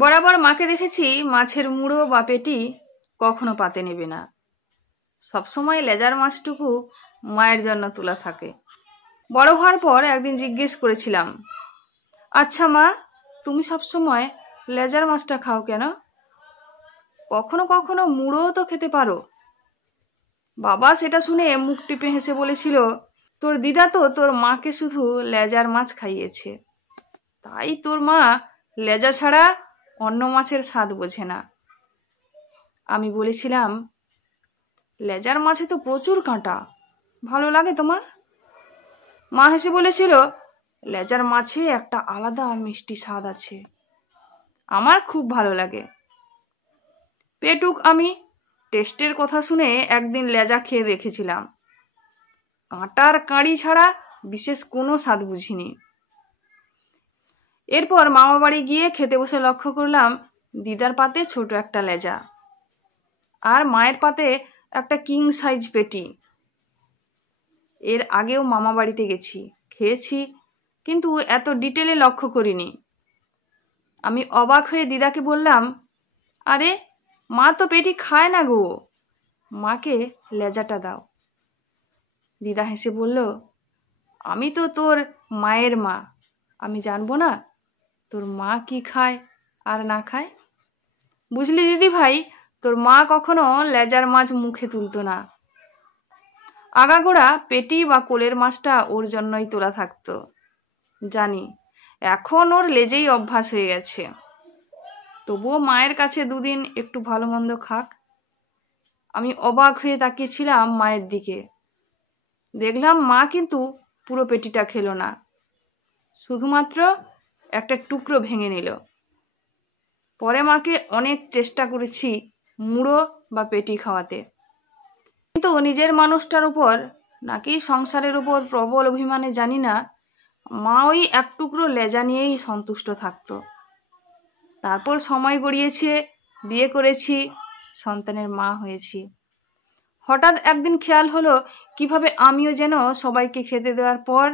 বরাবর মাকে দেখেছি মাছের মুড়ো বা পেটি কখনো পাতে নেবে না, সবসময় লেজার মাছটুকু মায়ের জন্য তোলা থাকে। বড় হওয়ার পর একদিন জিজ্ঞেস করেছিলাম, আচ্ছা মা, তুমি সবসময় লেজার মাছটা খাও কেন? কখনো কখনো মুড়োও তো খেতে পারো। বাবা সেটা শুনে মুখ টিপে হেসে বলেছিল, তোর দিদা তো তোর মাকে শুধু লেজার মাছ খাইয়েছে, তাই তোর মা লেজা ছাড়া অন্য মাছের স্বাদ বোঝে না। আমি বলেছিলাম, লেজার মাছে তো প্রচুর কাঁটা, ভালো লাগে তোমার? মা হেসে বলেছিল, লেজার মাছে একটা আলাদা মিষ্টি স্বাদ আছে, আমার খুব ভালো লাগে। পেটুক আমি টেস্টের কথা শুনে একদিন লেজা খেয়ে দেখেছিলাম, কাঁটার কাঁড়ি ছাড়া বিশেষ কোনো স্বাদ বুঝিনি। এরপর মামা বাড়ি গিয়ে খেতে বসে লক্ষ্য করলাম দিদার পাতে ছোট একটা লেজা আর মায়ের পাতে একটা কিং সাইজ পেটি। এর আগেও মামা বাড়িতে গেছি, খেয়েছি, কিন্তু এত ডিটেলে লক্ষ্য করিনি। আমি অবাক হয়ে দিদাকে বললাম, আরে মা তো পেটি খায় না গো, মাকে লেজাটা দাও। দিদা হেসে বলল, আমি তো তোর মায়ের মা, আমি জানবো না তোর মা কি খায় আর না খায়? বুঝলি দিদি ভাই, তোর মা কখনো লেজার মাছ মুখে তুলতো না, আগাগোড়া পেটি বা কোলের মাছটা ওর জন্যই তোলা থাকতো। জানি এখন ওর লেজেই অভ্যাস হয়ে গেছে, তবুও মায়ের কাছে দুদিন একটু ভালো মন্দ খাক। আমি অবাক হয়ে তাকিয়েছিলাম মায়ের দিকে, দেখলাম মা কিন্তু পুরো পেটিটা খেলো না, শুধুমাত্র একটা টুকরো ভেঙে নিল। পরে মাকে অনেক চেষ্টা করেছি মুড়ো বা পেটি খাওয়াতে, কিন্তু নিজের মানুষটার উপর নাকি সংসারের উপর প্রবল অভিমানে জানি না, মা ওই এক টুকরো লেজা নিয়েই সন্তুষ্ট থাকতো। তারপর সময় গড়িয়েছে, বিয়ে করেছি, সন্তানের মা হয়েছি। হঠাৎ একদিন খেয়াল হলো কিভাবে আমিও যেন সবাইকে খেতে দেওয়ার পর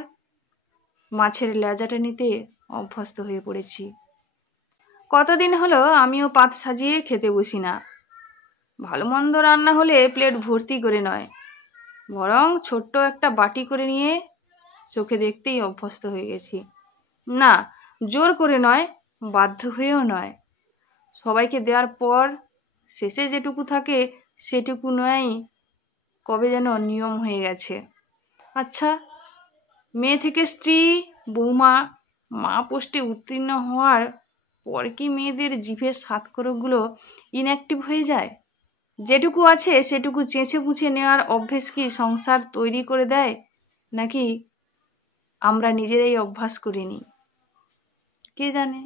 মাছের লেজাটা নিতে অভ্যস্ত হয়ে পড়েছি। কতদিন হলো আমিও পাত সাজিয়ে খেতে বসি না, ভালো মন্দ রান্না হলে প্লেট ভর্তি করে নয়, বরং ছোট্ট একটা বাটি করে নিয়ে চোখে দেখতেই অভ্যস্ত হয়ে গেছি। না, জোর করে নয়, বাধ্য হয়েও নয়। সবাইকে দেওয়ার পর শেষে যেটুকু থাকে সেটুকু নয় কবে যেন নিয়ম হয়ে গেছে। আচ্ছা, মেয়ে থেকে স্ত্রী, বৌমা, মা পোস্টে উত্তীর্ণ হওয়ার পর কি মেয়েদের জিভের স্বাদকরকগুলো ইনঅ্যাক্টিভ হয়ে যায়? যেটুকু আছে সেটুকু চেঁচে পুছে নেওয়ার অভ্যেস কি সংসার তৈরি করে দেয়, নাকি আমরা নিজেরাই অভ্যাস করিনি? কে জানে।